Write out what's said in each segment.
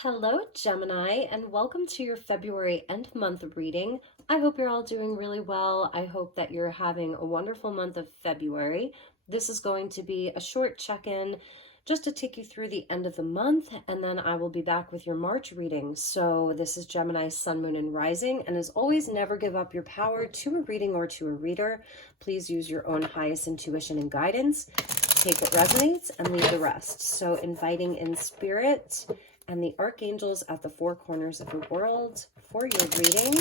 Hello, Gemini, and welcome to your February end month reading. I hope you're all doing really well. I hope that you're having a wonderful month of February. This is going to be a short check-in just to take you through the end of the month, and then I will be back with your March reading. So this is Gemini, Sun, Moon, and Rising, and as always, never give up your power to a reading or to a reader. Please use your own highest intuition and guidance. Take what resonates and leave the rest. So inviting in spirit and the archangels at the four corners of the world for your reading.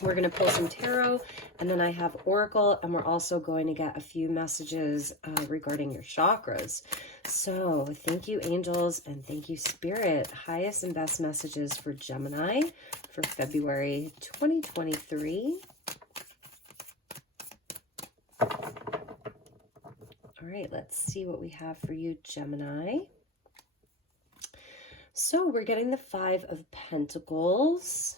We're going to pull some tarot, and then I have oracle, and we're also going to get a few messages regarding your chakras. So thank you, angels, and thank you, spirit. Highest and best messages for Gemini for February 2023. All right, let's see what we have for you, Gemini. So we're getting the Five of Pentacles.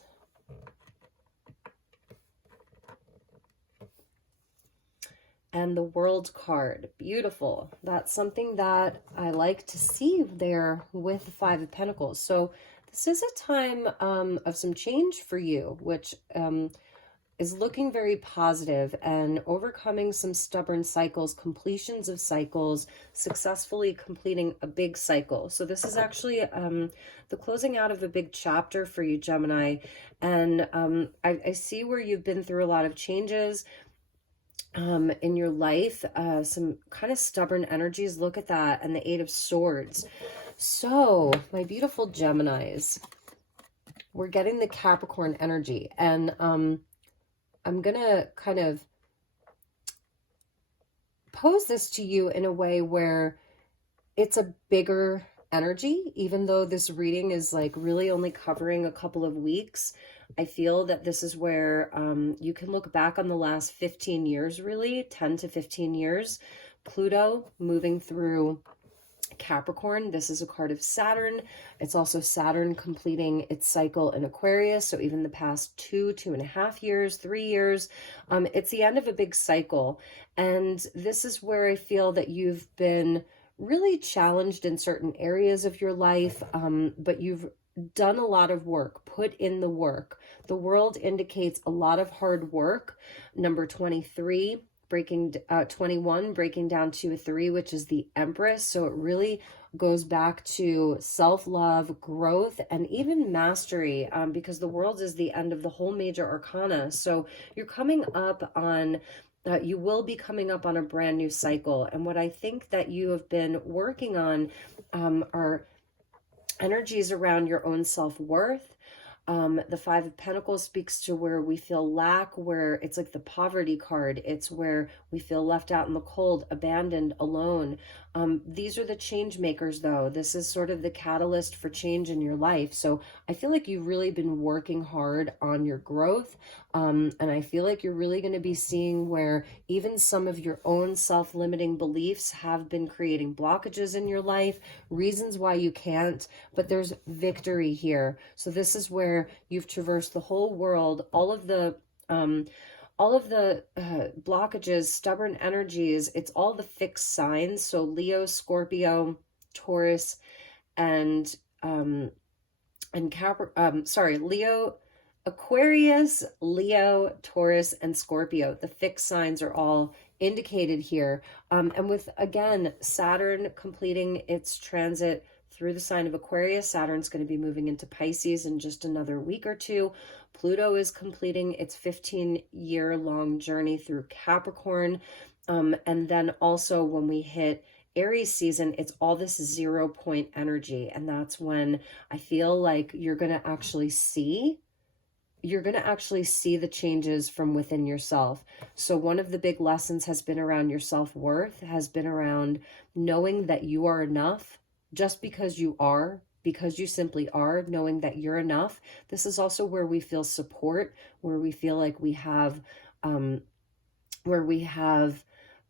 And the World card. Beautiful. That's something that I like to see there with the Five of Pentacles. So this is a time of some change for you, which is looking very positive, and overcoming some stubborn cycles, completions of cycles, successfully completing a big cycle. So this is actually the closing out of a big chapter for you, Gemini. And I see where you've been through a lot of changes in your life, some kind of stubborn energies. Look at that, and the Eight of Swords. So my beautiful Geminis, we're getting the Capricorn energy, and I'm going to kind of pose this to you in a way where it's a bigger energy, even though this reading is like really only covering a couple of weeks. I feel that this is where you can look back on the last 15 years, really 10 to 15 years. Pluto moving through Capricorn. This is a card of Saturn. It's also Saturn completing its cycle in Aquarius. So even the past 2.5 years, 3 years, it's the end of a big cycle. And this is where I feel that you've been really challenged in certain areas of your life, but you've done a lot of work, put in the work. The world indicates a lot of hard work. Number 23, breaking 21, breaking down to a 3, which is the Empress. So it really goes back to self-love, growth, and even mastery, because the world is the end of the whole major arcana. So you're coming up on you will be coming up on a brand new cycle. And what I think that you have been working on are energies around your own self-worth. The Five of Pentacles speaks to where we feel lack, where it's like the poverty card. It's where we feel left out in the cold, abandoned, alone. These are the change makers, though. This is sort of the catalyst for change in your life. So I feel like you've really been working hard on your growth. And I feel like you're really going to be seeing where even some of your own self-limiting beliefs have been creating blockages in your life, reasons why you can't, but there's victory here. So this is where you've traversed the whole world, all of the blockages, stubborn energies. It's all the fixed signs. So Leo, Scorpio, Taurus, and Leo, Aquarius, Leo, Taurus, and Scorpio. The fixed signs are all indicated here. And with, again, Saturn completing its transit through the sign of Aquarius, Saturn's going to be moving into Pisces in just another week or two. Pluto is completing its 15-year-long journey through Capricorn. And then also when we hit Aries season, it's all this 0 point energy. And that's when I feel like you're going to actually see the changes from within yourself. So one of the big lessons has been around your self-worth, has been around knowing that you are enough just because you are, because you simply are, knowing that you're enough. This is also where we feel support, where we feel like we have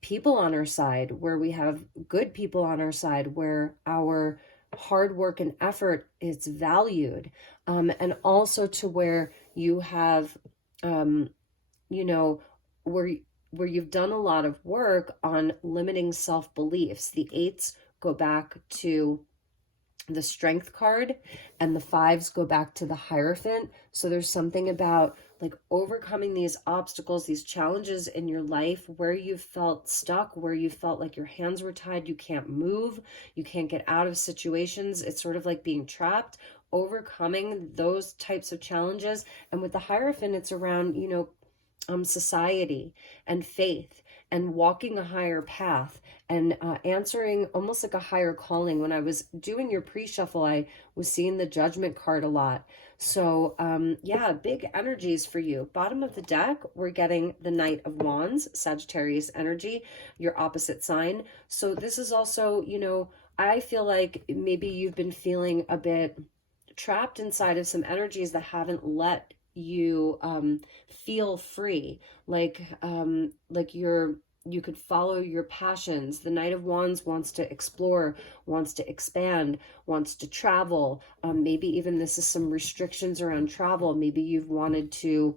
people on our side, where we have good people on our side, where our hard work and effort is valued, and also to where you have, where you've done a lot of work on limiting self-beliefs. The eights go back to the Strength card, and the fives go back to the Hierophant. So there's something about like overcoming these obstacles, these challenges in your life where you felt stuck, where you felt like your hands were tied, you can't move, you can't get out of situations. It's sort of like being trapped, overcoming those types of challenges. And with the Hierophant, it's around, society and faith and walking a higher path and answering almost like a higher calling. When I was doing your pre-shuffle, I was seeing the Judgment card a lot. So yeah, big energies for you. Bottom of the deck, we're getting the Knight of Wands, Sagittarius energy, your opposite sign. So this is also, I feel like maybe you've been feeling a bit trapped inside of some energies that haven't let you feel free, like you could follow your passions. The Knight of Wands wants to explore, wants to expand, wants to travel. Maybe even this is some restrictions around travel. Maybe you've wanted to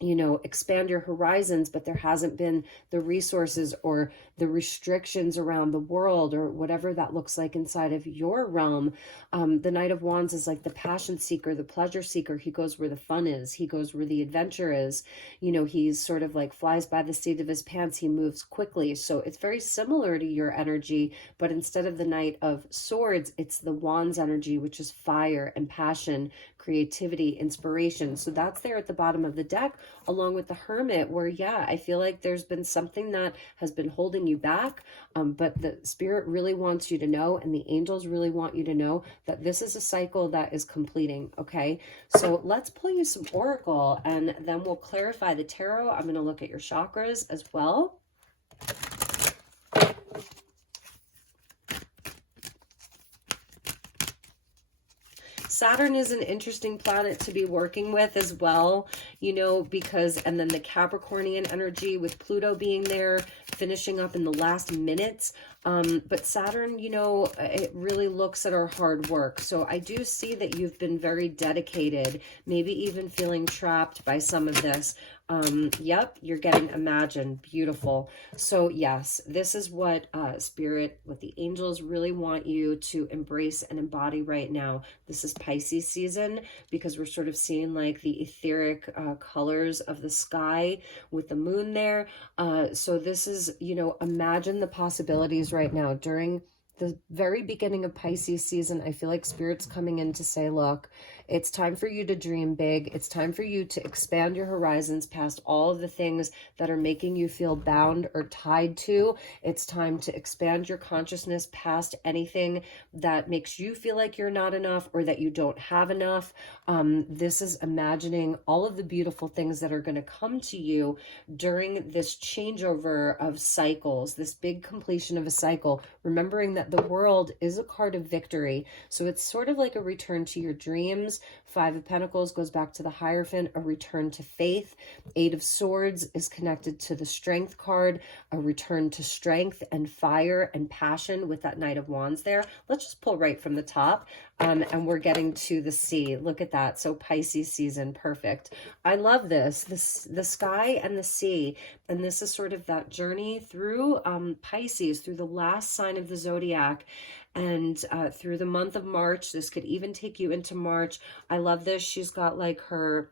expand your horizons, but there hasn't been the resources or the restrictions around the world or whatever that looks like inside of your realm. The Knight of Wands is like the passion seeker, the pleasure seeker. He goes where the fun is. He goes where the adventure is. He's sort of like flies by the seat of his pants. He moves quickly. So it's very similar to your energy, but instead of the Knight of Swords, it's the Wands energy, which is fire and passion, creativity, inspiration. So that's there at the bottom of the deck, along with the Hermit, where, yeah, I feel like there's been something that has been holding you back, but the Spirit really wants you to know, and the angels really want you to know that this is a cycle that is completing, okay? So let's pull you some Oracle, and then we'll clarify the tarot. I'm going to look at your chakras as well. Saturn is an interesting planet to be working with as well, because, and then the Capricornian energy with Pluto being there, finishing up in the last minutes. But Saturn, it really looks at our hard work. So I do see that you've been very dedicated, maybe even feeling trapped by some of this. Yep, you're getting Imagine. Beautiful. So yes, this is what Spirit, what the angels really want you to embrace and embody right now. This is Pisces season, because we're sort of seeing like the etheric colors of the sky with the moon there. So this is, imagine the possibilities right now. During the very beginning of Pisces season, I feel like Spirit's coming in to say, look, it's time for you to dream big. It's time for you to expand your horizons past all of the things that are making you feel bound or tied to. It's time to expand your consciousness past anything that makes you feel like you're not enough or that you don't have enough. This is imagining all of the beautiful things that are going to come to you during this changeover of cycles, this big completion of a cycle, remembering that the world is a card of victory. So it's sort of like a return to your dreams. Five of Pentacles goes back to the Hierophant, a return to faith. Eight of Swords is connected to the Strength card, a return to strength and fire and passion with that Knight of Wands there. Let's just pull right from the top, and we're getting to the sea. Look at that. So Pisces season, perfect. I love this, the sky and the sea. And this is sort of that journey through Pisces, through the last sign of the zodiac, and through the month of March. This could even take you into March. I love this. She's got like her,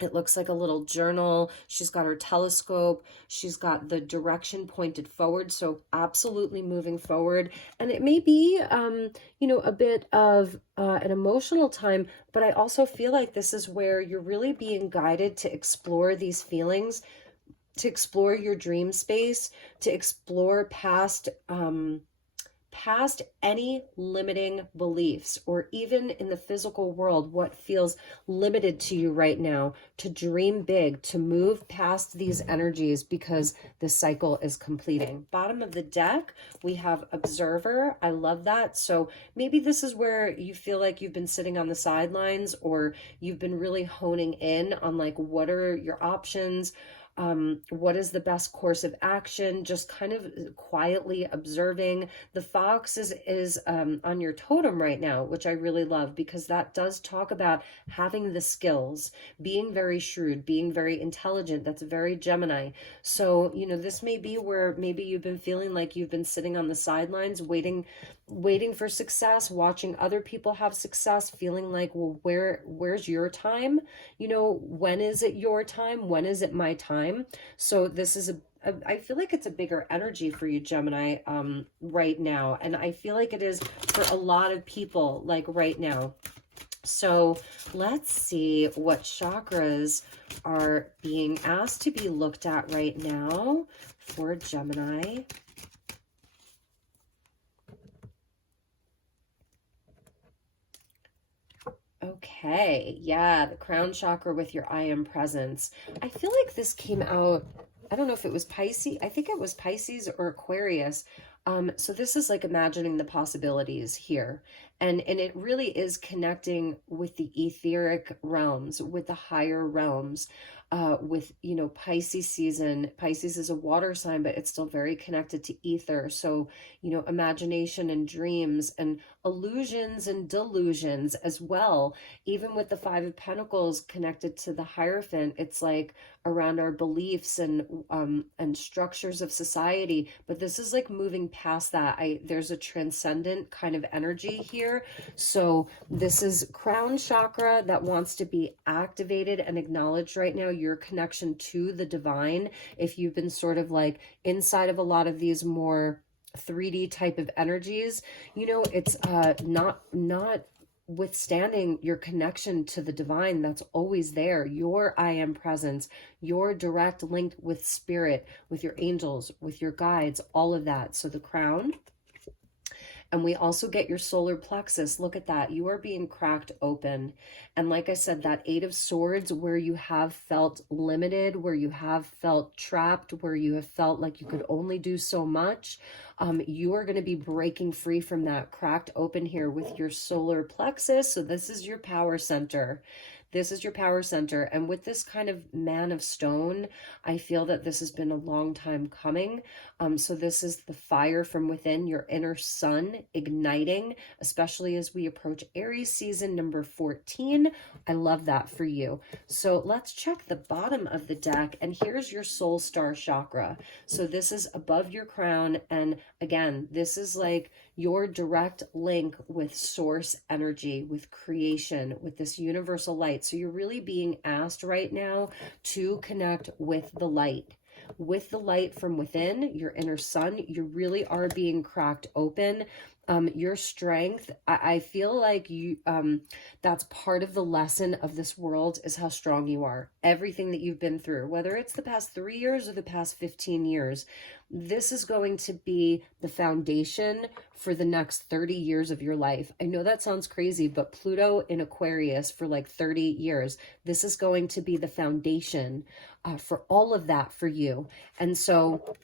it looks like a little journal. She's got her telescope. She's got the direction pointed forward. So absolutely moving forward. And it may be, a bit of an emotional time, but I also feel like this is where you're really being guided to explore these feelings, to explore your dream space, to explore past any limiting beliefs, or even in the physical world, what feels limited to you right now, to dream big, to move past these energies, because the cycle is completing. Bottom of the deck, we have Observer. I love that. So maybe this is where you feel like you've been sitting on the sidelines, or you've been really honing in on like, what are your options? What is the best course of action? Just kind of quietly observing. The fox is on your totem right now, which I really love, because that does talk about having the skills, being very shrewd, being very intelligent. That's very Gemini. So, this may be where maybe you've been feeling like you've been sitting on the sidelines waiting for success, watching other people have success, feeling like, well, where's your time? When is it your time? When is it my time? So this is I feel like it's a bigger energy for you, Gemini, right now. And I feel like it is for a lot of people, like right now. So let's see what chakras are being asked to be looked at right now for Gemini. Okay, yeah, the crown chakra with your I am presence. I feel like this came out, I don't know if it was Pisces, I think it was Pisces or Aquarius. So this is like imagining the possibilities here. And it really is connecting with the etheric realms, with the higher realms, with, Pisces season. Pisces is a water sign, but it's still very connected to ether. So, imagination and dreams and illusions and delusions as well. Even with the Five of Pentacles connected to the Hierophant, it's like around our beliefs and structures of society. But this is like moving past that. There's a transcendent kind of energy here. So this is crown chakra that wants to be activated and acknowledged right now. Your connection to the divine. If you've been sort of like inside of a lot of these more 3D type of energies, it's not withstanding your connection to the divine that's always there, your I am presence, your direct link with spirit, with your angels, with your guides, all of that. So the crown. And we also get your solar plexus. Look at that. You are being cracked open. And like I said, that Eight of Swords, where you have felt limited, where you have felt trapped, where you have felt like you could only do so much, you are going to be breaking free from that, cracked open here with your solar plexus. So this is your power center. This is your power center. And with this kind of man of stone, I feel that this has been a long time coming. So this is the fire from within, your inner sun igniting, especially as we approach Aries season number 14. I love that for you. So let's check the bottom of the deck. And here's your soul star chakra. So this is above your crown. And again, this is like your direct link with source energy, with creation, with this universal light. So you're really being asked right now to connect with the light. With the light from within, your inner sun, you really are being cracked open. Your strength, I feel like you, that's part of the lesson of this world, is how strong you are. Everything that you've been through, whether it's the past 3 years or the past 15 years, this is going to be the foundation for the next 30 years of your life. I know that sounds crazy, but Pluto in Aquarius for like 30 years, this is going to be the foundation for all of that for you. And so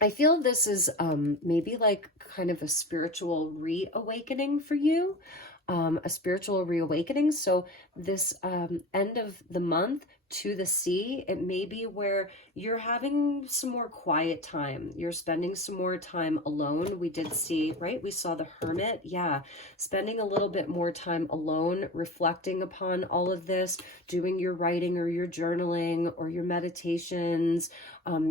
I feel this is maybe like kind of a spiritual reawakening for you, a spiritual reawakening. So this end of the month to the sea, it may be where you're having some more quiet time. You're spending some more time alone. We did see, right? We saw the Hermit. Yeah. Spending a little bit more time alone, reflecting upon all of this, doing your writing or your journaling or your meditations,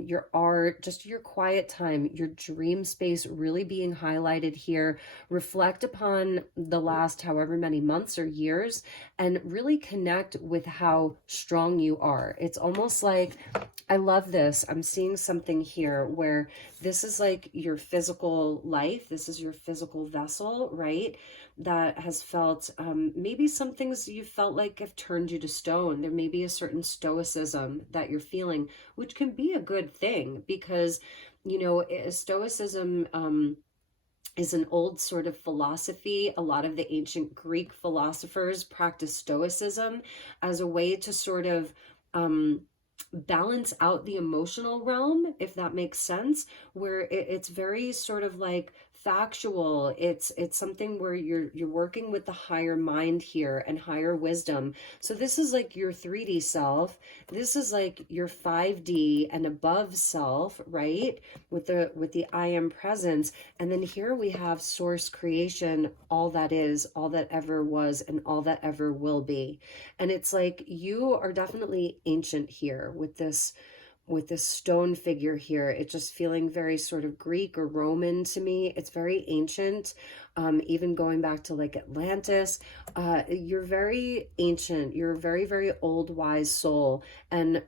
your art, just your quiet time, your dream space really being highlighted here. Reflect upon the last however many months or years and really connect with how strong you are. It's almost like, I love this. I'm seeing something here where this is like your physical life. This is your physical vessel, right? That has felt, maybe some things you felt like have turned you to stone. There may be a certain stoicism that you're feeling, which can be a good thing because, stoicism, is an old sort of philosophy. A lot of the ancient Greek philosophers practiced stoicism as a way to sort of balance out the emotional realm, if that makes sense, where it's very sort of like factual. It's something where you're working with the higher mind here and higher wisdom. So this is like your 3D self. This is like your 5D and above self, right? With the I am presence. And then here we have source creation, all that is, all that ever was, and all that ever will be. And it's like you are definitely ancient here with this stone figure here. It's just feeling very sort of Greek or Roman to me. It's very ancient, even going back to like Atlantis. You're very ancient. You're a very, very old, wise soul. And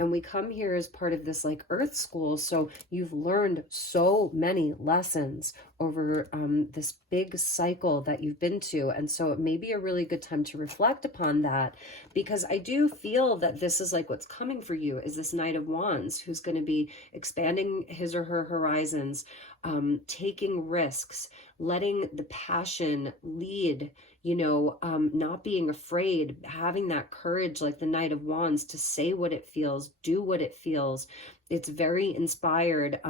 we come here as part of this like earth school. So you've learned so many lessons over this big cycle that you've been to. And so it may be a really good time to reflect upon that, because I do feel that this is like what's coming for you is this Knight of Wands who's going to be expanding his or her horizons, taking risks, letting the passion lead, not being afraid, having that courage like the Knight of Wands to say what it feels, do what it feels. It's very inspired,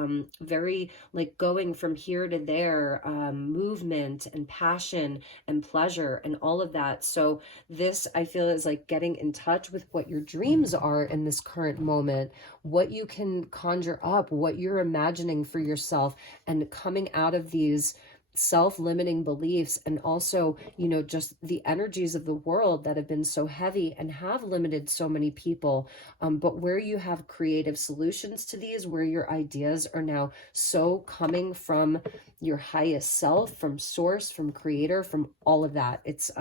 very like going from here to there, movement and passion and pleasure and all of that. So this, I feel, is like getting in touch with what your dreams are in this current moment, what you can conjure up, what you're imagining for yourself, and coming out of these self-limiting beliefs, and also, just the energies of the world that have been so heavy and have limited so many people, but where you have creative solutions to these, where your ideas are now so coming from your highest self, from source, from creator, from all of that. It's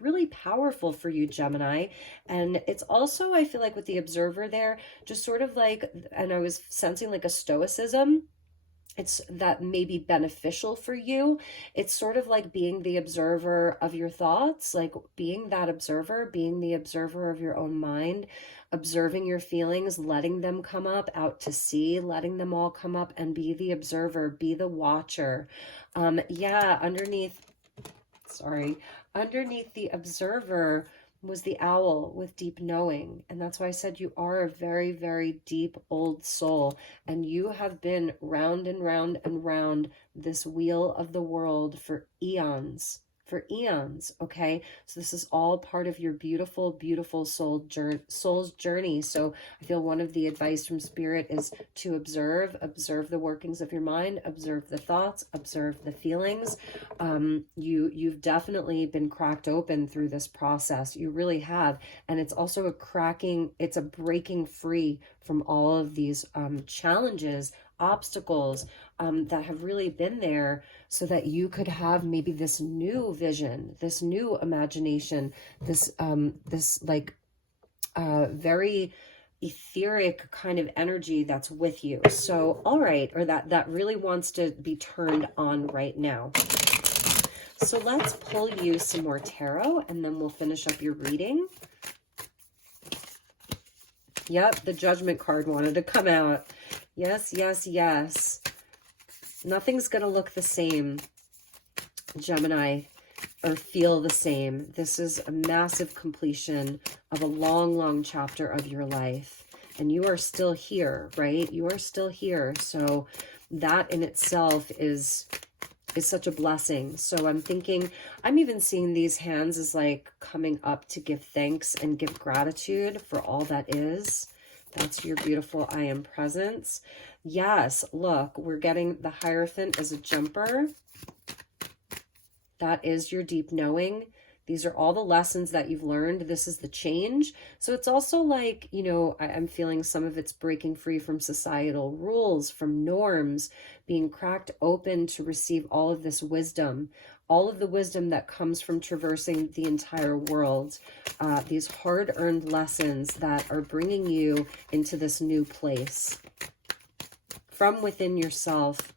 really powerful for you, Gemini. And it's also, I feel like with the observer there, just sort of like, and I was sensing like a stoicism. It's that may be beneficial for you. It's sort of like being the observer of your thoughts, like being that observer, being the observer of your own mind, observing your feelings, letting them come up out to sea, letting them all come up, and be the observer, be the watcher. Underneath the observer was the owl with deep knowing. And that's why I said you are a very, very deep old soul. And you have been round and round and round this wheel of the world for eons. Okay? So this is all part of your beautiful, beautiful soul's journey. So I feel one of the advice from Spirit is to observe the workings of your mind, observe the thoughts, observe the feelings. You've definitely been cracked open through this process. You really have. And it's also it's a breaking free from all of these challenges, obstacles that have really been there, so that you could have maybe this new vision, this new imagination, this very etheric kind of energy that's with you. So, all right, or that really wants to be turned on right now. So let's pull you some more tarot, and then we'll finish up your reading. Yep, the Judgment card wanted to come out. Yes, yes, yes. Nothing's going to look the same, Gemini, or feel the same. This is a massive completion of a long, long chapter of your life. And you are still here, right? You are still here. So that in itself is such a blessing. So I'm even seeing these hands as like coming up to give thanks and give gratitude for all that is. That's your beautiful I am presence. Yes, look, we're getting the Hierophant as a jumper. That is your deep knowing. These are all the lessons that you've learned. This is the change. So it's also like, I'm feeling some of it's breaking free from societal rules, from norms, being cracked open to receive all of this wisdom, all of the wisdom that comes from traversing the entire world, these hard-earned lessons that are bringing you into this new place from within yourself.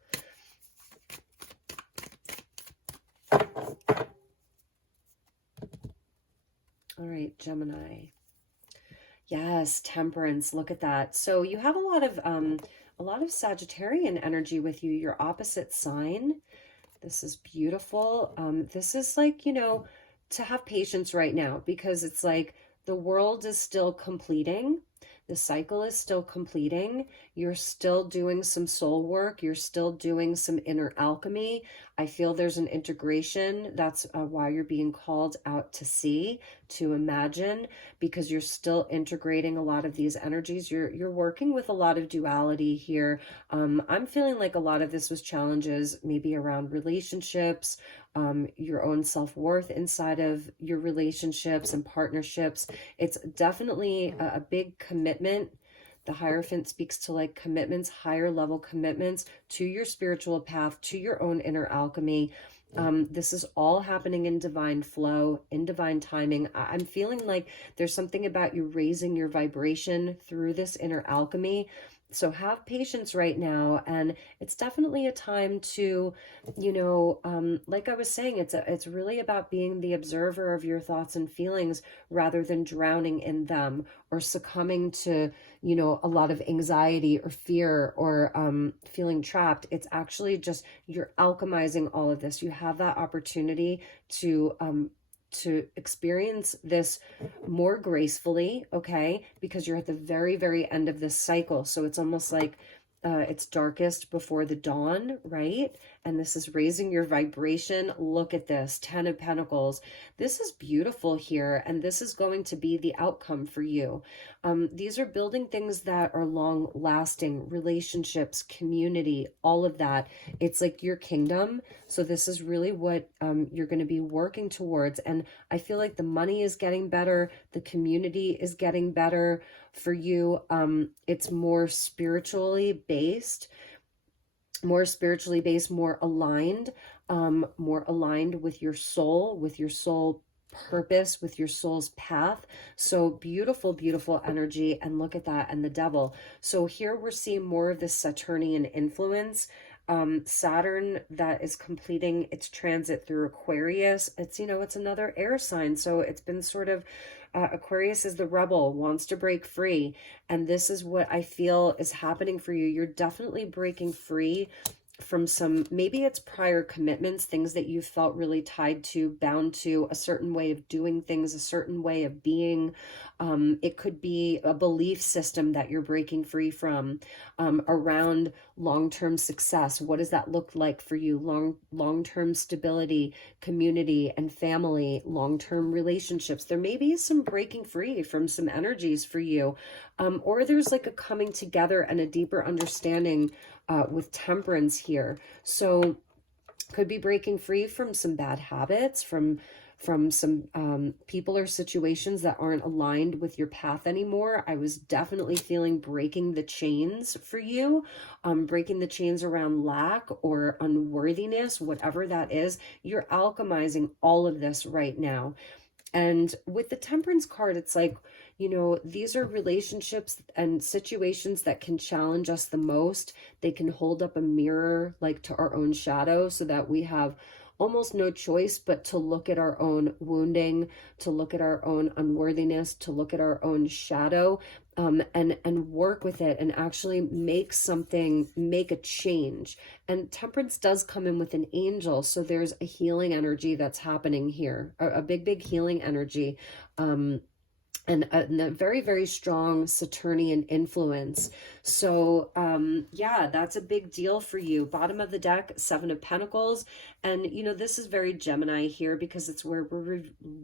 All right, Gemini. Yes, Temperance. Look at that. So you have a lot of Sagittarian energy with you. Your opposite sign. This is beautiful. This is like, to have patience right now, because it's like the world is still completing. The cycle is still completing. You're still doing some soul work. You're still doing some inner alchemy. I feel there's an integration. That's why you're being called out to see, to imagine, because you're still integrating a lot of these energies. You're working with a lot of duality here. I'm feeling like a lot of this was challenges maybe around relationships, your own self-worth inside of your relationships and partnerships. It's definitely a big commitment. The Hierophant speaks to like commitments, higher level commitments to your spiritual path, to your own inner alchemy. This is all happening in divine flow, in divine timing. I'm feeling like there's something about you raising your vibration through this inner alchemy. So have patience right now. And it's definitely a time to, like I was saying, it's really about being the observer of your thoughts and feelings rather than drowning in them or succumbing to, a lot of anxiety or fear or feeling trapped. It's actually just you're alchemizing all of this. You have that opportunity to experience this more gracefully, okay? Because you're at the very, very end of this cycle. So it's almost like it's darkest before the dawn, right? And this is raising your vibration. Look at this, 10 of Pentacles. This is beautiful here, and this is going to be the outcome for you. These are building things that are long-lasting, relationships, community, all of that. It's like your kingdom. So this is really what you're going to be working towards. And I feel like the money is getting better. The community is getting better for you. It's more spiritually based, more aligned, more aligned with your soul purpose, with your soul's path. So beautiful, beautiful energy. And look at that. And the Devil. So here we're seeing more of this Saturnian influence. Saturn that is completing its transit through Aquarius. It's, it's another air sign. So it's been sort of, Aquarius is the rebel, wants to break free. And this is what I feel is happening for you. You're definitely breaking free from some, maybe it's prior commitments, things that you felt really tied to, bound to, a certain way of doing things, a certain way of being. It could be a belief system that you're breaking free from around long-term success. What does that look like for you? Long-term stability, community and family, long-term relationships. There may be some breaking free from some energies for you. Or there's like a coming together and a deeper understanding with Temperance here. So could be breaking free from some bad habits, from some people or situations that aren't aligned with your path anymore. I was definitely feeling breaking the chains for you, breaking the chains around lack or unworthiness, whatever that is. You're alchemizing all of this right now. And with the Temperance card, it's like, these are relationships and situations that can challenge us the most. They can hold up a mirror like to our own shadow so that we have almost no choice but to look at our own wounding, to look at our own unworthiness, to look at our own shadow, and work with it and actually make a change. And Temperance does come in with an angel. So there's a healing energy that's happening here, a big, big healing energy. And a very, very strong Saturnian influence. So, yeah, that's a big deal for you. Bottom of the deck, 7 of Pentacles. And, this is very Gemini here because it's where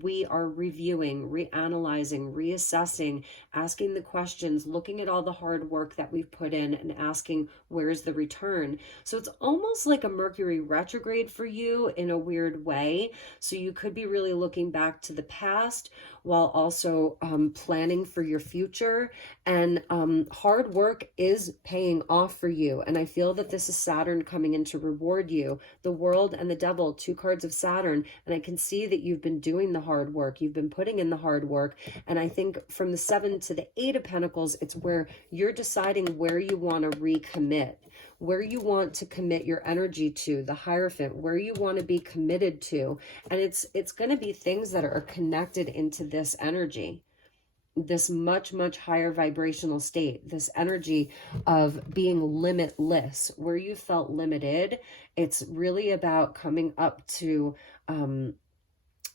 we are reviewing, reanalyzing, reassessing, asking the questions, looking at all the hard work that we've put in and asking, where's the return? So it's almost like a Mercury retrograde for you in a weird way. So you could be really looking back to the past while also planning for your future. And hard work is paying off for you. And I feel that this is Saturn coming in to reward you. The World and the Devil, 2 cards of Saturn. And I can see that you've been doing the hard work. You've been putting in the hard work. And I think from the 7 to the 8 of Pentacles, it's where you're deciding where you want to recommit, where you want to commit your energy to, the Hierophant, where you want to be committed to. And it's going to be things that are connected into this energy, this much, much higher vibrational state, this energy of being limitless, where you felt limited. It's really about coming up to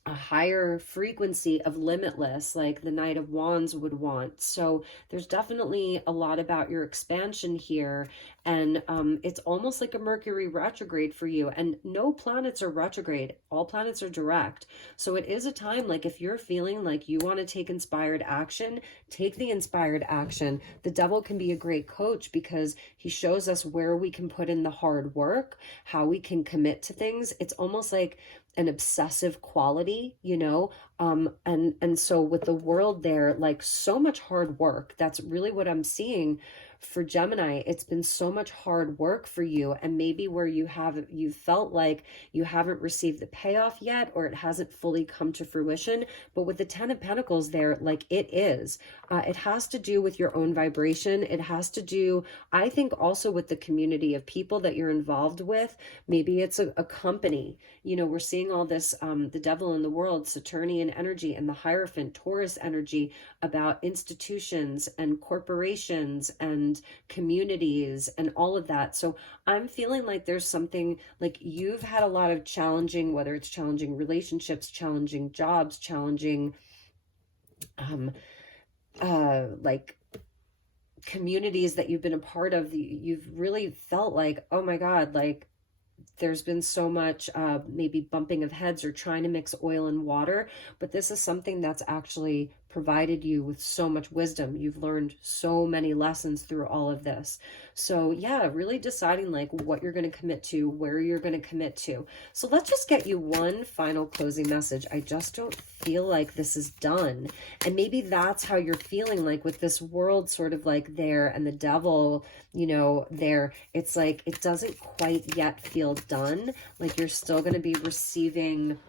a higher frequency of limitless, like the Knight of Wands would want. So there's definitely a lot about your expansion here. And it's almost like a Mercury retrograde for you. And no planets are retrograde. All planets are direct. So it is a time, like if you're feeling like you want to take inspired action, take the inspired action. The devil can be a great coach because he shows us where we can put in the hard work, how we can commit to things. It's almost like an obsessive quality, you know. And so with the world there, like so much hard work. That's really what I'm seeing for Gemini. It's been so much hard work for you, and maybe where you felt like you haven't received the payoff yet, or it hasn't fully come to fruition. But with the Ten of Pentacles there, like it is, it has to do with your own vibration. It has to do, I think, also with the community of people that you're involved with. Maybe it's a company. You know, we're seeing all this, the devil in the world, Saturnian energy, and the Hierophant, Taurus energy, about institutions and corporations and communities and all of that. So I'm feeling like there's something, like you've had a lot of challenging, whether it's challenging relationships, challenging jobs, challenging like communities that you've been a part of. You've really felt like, oh my God, like there's been so much maybe bumping of heads or trying to mix oil and water. But this is something that's actually provided you with so much wisdom. You've learned so many lessons through all of this. So yeah, really deciding like what you're going to commit to, where you're going to commit to. So let's just get you one final closing message. I just don't feel like this is done. And maybe that's how you're feeling, like with this world sort of like there and the devil, you know, there. It's like it doesn't quite yet feel done. Like you're still going to be receiving,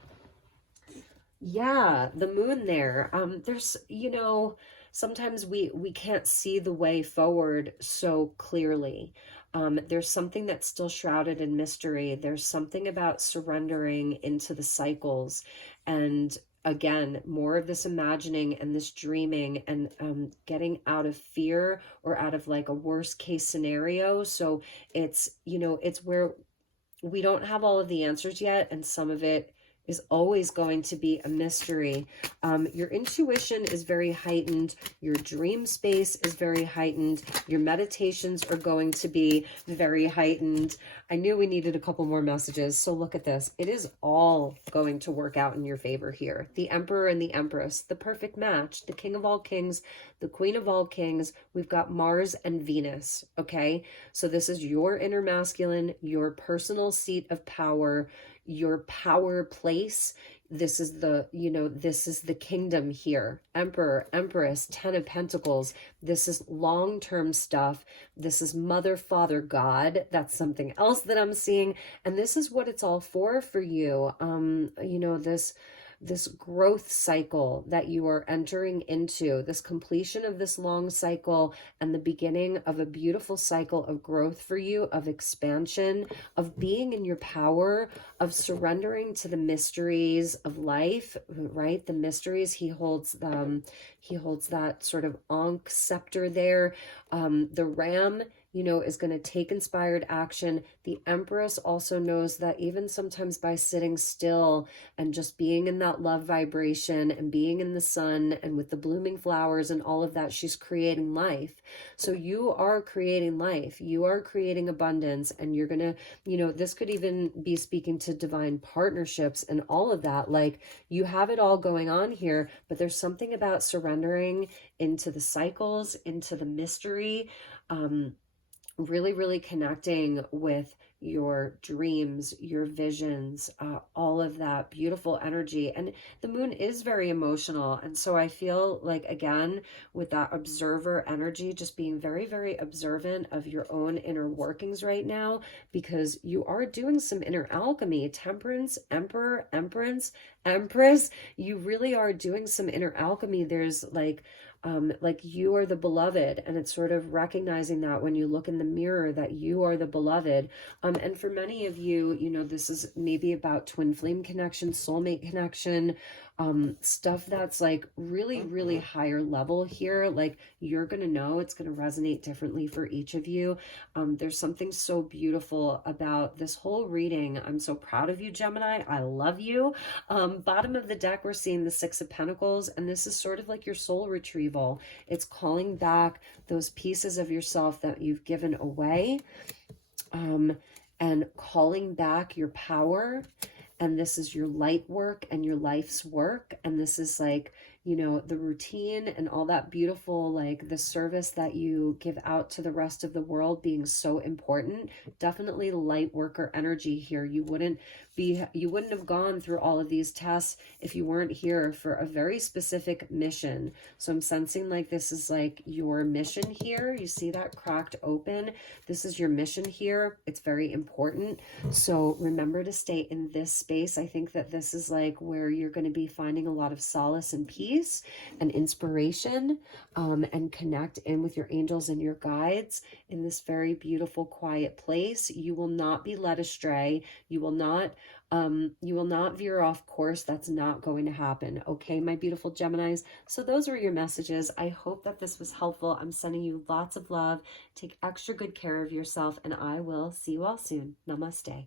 yeah, the moon there. There's, you know, sometimes we can't see the way forward so clearly. There's something that's still shrouded in mystery. There's something about surrendering into the cycles, and again, more of this imagining and this dreaming, and getting out of fear or out of like a worst case scenario. So it's, you know, it's where we don't have all of the answers yet, and some of it is always going to be a mystery. Your intuition is very heightened. Your dream space is very heightened. Your meditations are going to be very heightened. I knew we needed a couple more messages. So look at this. It is all going to work out in your favor here. The Emperor and the Empress, the perfect match, the King of all kings, the Queen of all kings. We've got Mars and Venus, okay? So this is your inner masculine, your personal seat of power, your power place. This is the, you know, this is the kingdom here. Emperor, Empress, Ten of Pentacles. This is long-term stuff. This is Mother, Father, God. That's something else that I'm seeing. And this is what it's all for you. You know, this growth cycle that you are entering into, this completion of this long cycle and the beginning of a beautiful cycle of growth for you, of expansion, of being in your power, of surrendering to the mysteries of life, right? The mysteries, he holds that sort of Ankh scepter there. The Ram, you know, is going to take inspired action. The Empress also knows that even sometimes by sitting still and just being in that love vibration and being in the sun and with the blooming flowers and all of that, she's creating life. So you are creating life. You are creating abundance, and you're going to, you know, this could even be speaking to divine partnerships and all of that. Like you have it all going on here, but there's something about surrendering into the cycles, into the mystery, really, really connecting with your dreams, your visions, all of that beautiful energy. And the moon is very emotional. And so I feel like, again, with that observer energy, just being very, very observant of your own inner workings right now, because you are doing some inner alchemy. Temperance, Emperor, Empress, you really are doing some inner alchemy. There's like you are the beloved, and it's sort of recognizing that when you look in the mirror that you are the beloved. And for many of you, you know, this is maybe about twin flame connection, soulmate connection, stuff that's like really, really higher level here. Like you're going to know it's going to resonate differently for each of you. There's something so beautiful about this whole reading. I'm so proud of you, Gemini. I love you. Bottom of the deck, we're seeing the Six of Pentacles, and this is sort of like your soul retrieval. It's calling back those pieces of yourself that you've given away, and calling back your power. And this is your light work and your life's work. And this is like, you know, the routine and all that beautiful, like the service that you give out to the rest of the world being so important. Definitely light worker energy here. You wouldn't have gone through all of these tests if you weren't here for a very specific mission. So I'm sensing like this is like your mission here. You see that cracked open? This is your mission here. It's very important. So remember to stay in this space. I think that this is like where you're going to be finding a lot of solace and peace and inspiration, and connect in with your angels and your guides in this very beautiful, quiet place. You will not be led astray. You will not veer off course. That's not going to happen. Okay, my beautiful Geminis. So those were your messages. I hope that this was helpful. I'm sending you lots of love. Take extra good care of yourself, and I will see you all soon. Namaste.